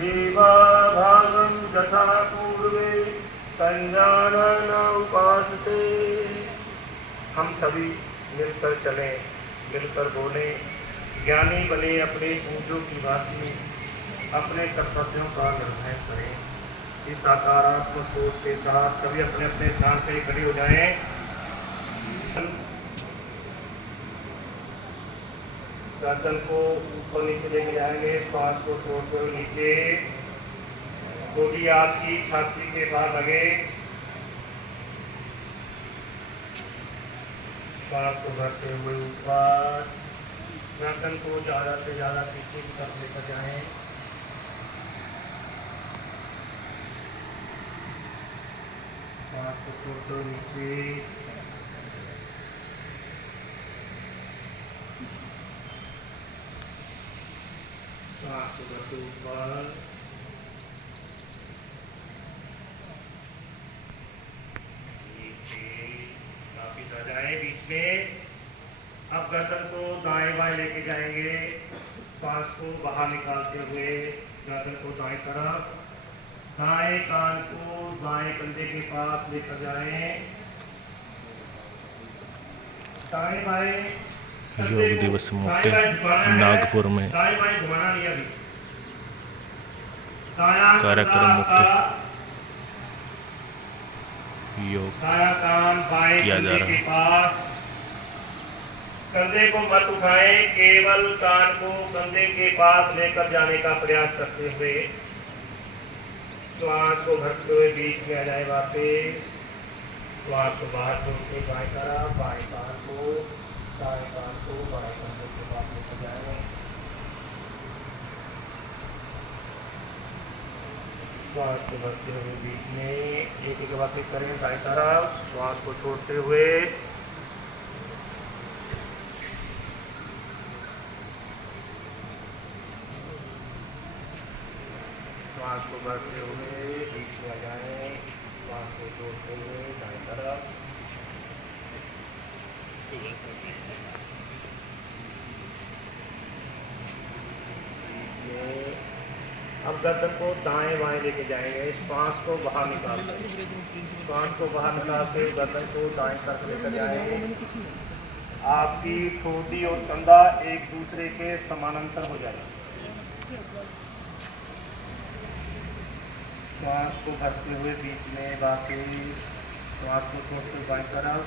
देवाभागं यथा पूर्वे संजानन उपासते। हम सभी मिलकर चलें, मिलकर बोलें, ज्ञानी बने अपने पूजों की भांति अपने कर्तव्यों का निर्वहन करें। इस सकारात्मक सोच के साथ सभी अपने अपने स्थान पर खड़े हो जाएं। गर्दन को ऊपर नीचे लेके जाएंगे, श्वास को छोड़ते हुए नीचे, गोली आपकी छाती के साथ लगे, श्वास को भरते हुए ऊपर, गर्दन को ज़्यादा से ज़्यादा पीछे की तरफ लेकर जाएं। श्वास को छोड़ते हुए नीचे, श्वास को भरते ऊपर, नीचे, वापिस आ जाए बीच में। अब गर्दन को दाएं बाएं लेके जाएंगे, श्वास को बाहर निकालते हुए गर्दन को दाएं तरफ, दाएं कान को दाएं कंधे के पास लेकर जाएं, दाएं बाएं योग दिवस मौके नागपुर में कार्यक्रम मौके योग किया जा रहा है। कंधे को मत उठाएं, केवल कान को कंधे के पास लेकर जाने का प्रयास करते हुए श्वास को भरते हुए बीच में आ जाए वापस, श्वास को बाहर छोड़ के बाएं तरफ, बाएं कान को दाएं कान को बाएं कंधे के पास लेकर जाएं, श्वास को भरते हुए बीच में एक एक बार करें दाएं तरफ, श्वास को छोड़ते हुए श्वास को भरते हुए बीच में आ जाएं, श्वास को छोड़ते हुए दाएं तरफ, अब गर्दन को दाएं बाएं लेके जाएंगे, श्वास को बाहर निकालते हैं, श्वास को बाहर निकालते हुए गर्दन को दाएं तरफ लेकर जाएंगे। आपकी ठोड़ी और कंधा एक दूसरे के समानांतर हो जाएगा। श्वास को भरते हुए बीच में बाकी श्वास को छोड़ते हुए बाएं तरफ,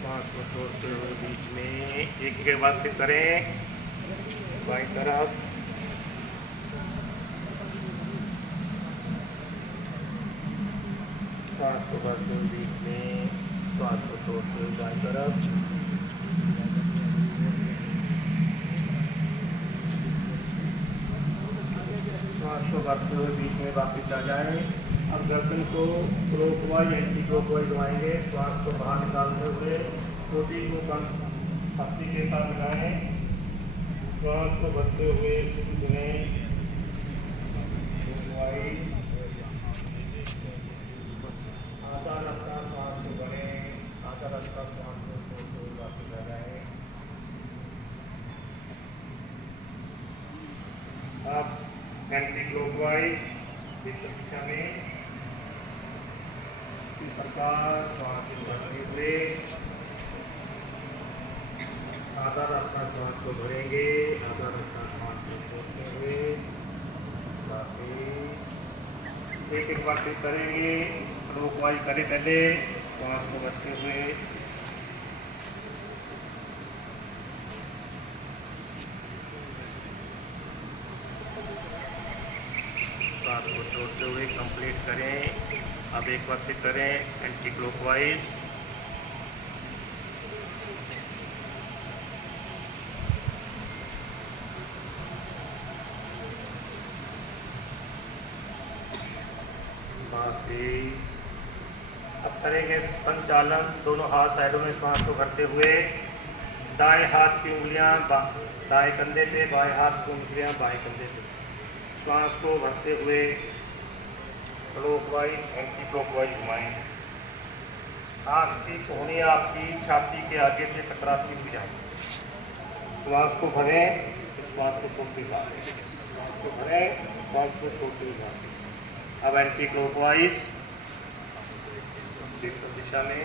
श्वास को छोड़ते हुए बीच में एक के बाद फिर करें बाएं तरफ, श्वास को भरते हुए बीच में, श्वास को छोड़ते हुए दाएं तरफ, श्वास को भरते हुए बीच में वापस आ जाएं। अब गर्दन को क्लॉकवाइज एंटी क्लॉकवाइज घुमाएंगे, श्वास को बाहर निकालते हुए ठोड़ी को छाती के साथ लगाएं, श्वास को भरते हुए आधा रास्ता श्वास को बढ़ें, आधा रास्ता श्वास को छोड़ते हुए वापस आ जाएं। अब एंटी क्लॉकवाइज विपरीत दिशा में इस प्रकार श्वास को भरते हुए आधा रास्ता श्वास को भरेंगे, आधा रास्ता श्वास को छोड़ते हुए एक एक बार फिर करेंगे। क्लॉकवाइज करें पहले, श्वास को भरते हुए श्वास को छोड़ते हुए कंप्लीट करें। अब एक बार फिर करें एंटी क्लॉकवाइज, अब करेंगे संचालन। दोनों हाथ साइडों में श्वास को भरते हुए दाएं हाथ की उंगलियां दाएं कंधे पे, बाएं हाथ की उंगलियां बाएं कंधे पे, श्वास को भरते हुए क्लॉकवाइज एंटी क्लॉकवाइज घुमाएं। आँख की कोहनी आपकी छाती के आगे से टकराती हुई जाए। श्वास को भरें, श्वास को छोड़ते जाएं। श्वास को भरें, श्वास को छोड़ते जाएं। अब एंटी क्लॉकवाइज विपरीत दिशा में।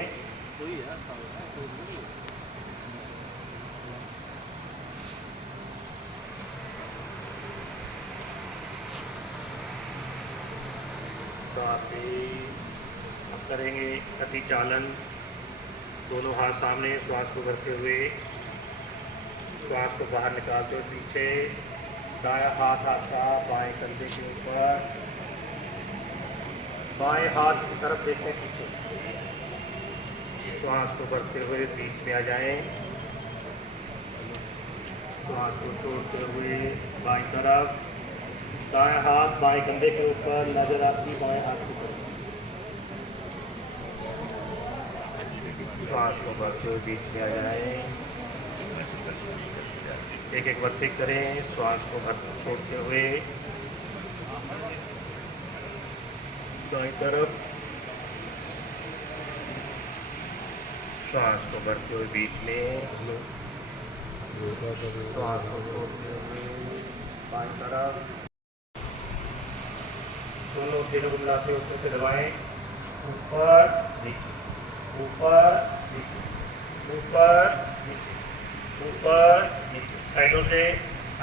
अब करेंगे अति चालन। दोनों हाथ सामने, श्वास को भरते हुए श्वास को बाहर निकालते हुए पीछे। दायां हाथ आपका बाएं कंधे के ऊपर, बाएं हाथ की तरफ देखें पीछे। श्वास को भरते हुए बीच में आ जाएं। श्वास को छोड़ते हुए बाएं तरफ। दायां हाथ बाएं कंधे के ऊपर, नजर आपकी बाएं हाथ की तरफ। श्वास को भरते हुए बीच में आ जाएं। एक एक बार ठीक करें। श्वास को भरते छोड़ते हुए दाईं तरफ। श्वास को भरते हुए बीच में। श्वास को छोड़ते हुए बाईं तरफ। दोनों दिलों को मिलाते हुए ऊपर से दबाएं। ऊपर नीचे, ऊपर नीचे, ऊपर नीचे, ऊपर नीचे। साइडों से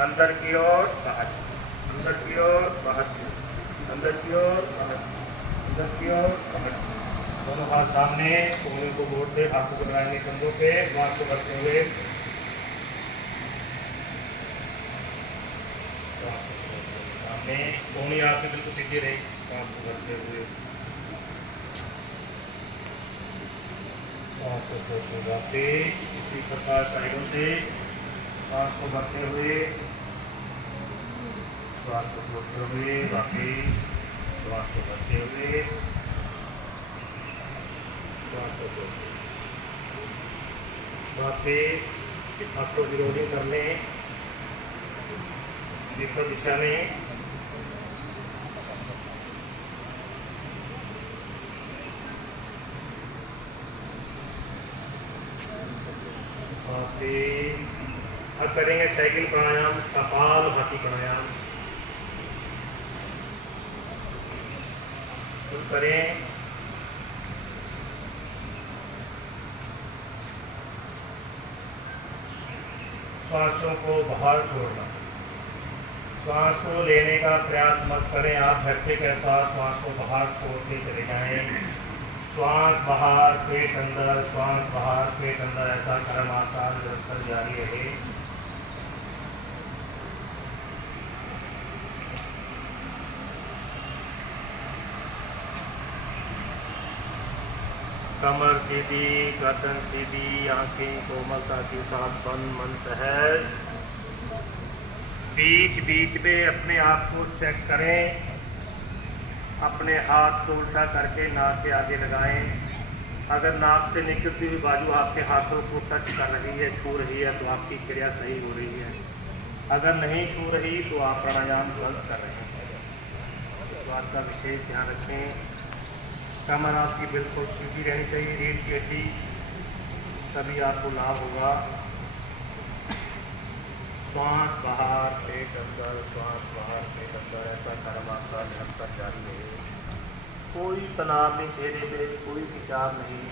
अंदर की ओर बाहर, अंदर की ओर बाहर, अंदर की ओर बाहर, अंदर की ओर बाहर। दोनों हाथ सामने, कोहनी को मोड़ते, हाथों को लगाएंगे कंधों पे। श्वास को भरते हुए सामने, कोहनी आपसे बिल्कुल सीधी रही। श्वास को भरते हुए श्वास को छोड़ते हुए इसी प्रकार साइडों से श्वास को भरते हुए श्वास को छोड़ते हुए वापिस, श्वास को भरते हुए श्वास को छोड़ते हुए वापिस। आपको विरोधी कर लें विपरीत दिशा में। अब करेंगे साइकिल प्राणायाम, कपालभाति प्राणायाम। तो करें। श्वासों को बाहर छोड़ना। श्वास को लेने का प्रयास मत करें। आप झटके के साथ श्वास को बाहर छोड़ते चले जाएं। श्वास बाहर, पेट अंदर, श्वास बाहर, पेट अंदर। ऐसा क्रमानुसार निरंतर जारी रहे। कमर सीधी, गर्दन सीधी, आंखें कोमलता के साथ बंद, मन सहज। बीच बीच में अपने आप को चेक करें। अपने हाथ को उल्टा करके नाक के आगे लगाएं। अगर नाक से निकलती हुई बाजू आपके हाथों को टच कर रही है, छू रही है, तो आपकी क्रिया सही हो रही है। अगर नहीं छू रही तो आप प्राणायाम गलत कर रहे हैं। इस बात का विशेष ध्यान रखें। कमर आपकी बिल्कुल सीधी रहनी चाहिए, रीढ़ की हड्डी, तभी आपको लाभ होगा। श्वास बाहर, पेट अंदर, श्वास बाहर, पेट अंदर। ऐसा कर्म आपका निरंतर जारी है। कोई तनाव नहीं चेहरे पे, कोई विचार नहीं,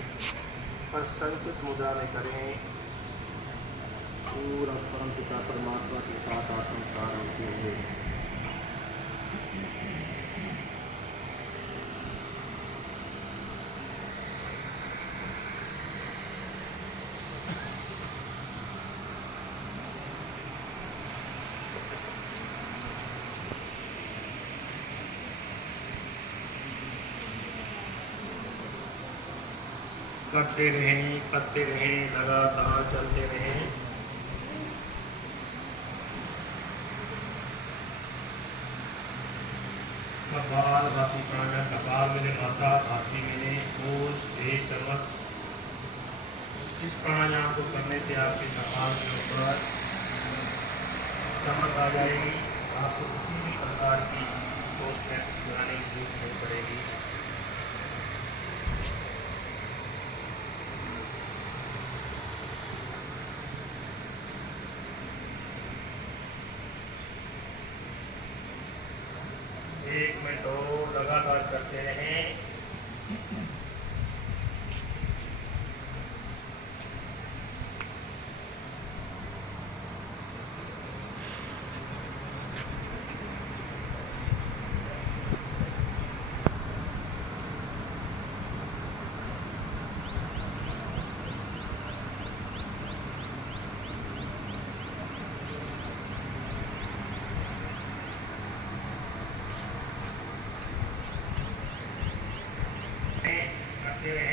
पर संकित मुद्रा में करें। पूरा परम पिता परमात्मा के साथ आत्मसार होते हुए करते रहें, लगातार चलते रहें। कपालभाति प्राणायाम। कपाल मैंने माथा, भाती मैंने कोष, पेट, चमक। इस प्राणायाम को करने से आपके कपाल के ऊपर चमक आ जाएगी। आपको किसी भी प्रकार की कोष में लगाने की जरूरत नहीं पड़ेगी। करते रहें। करते रहें।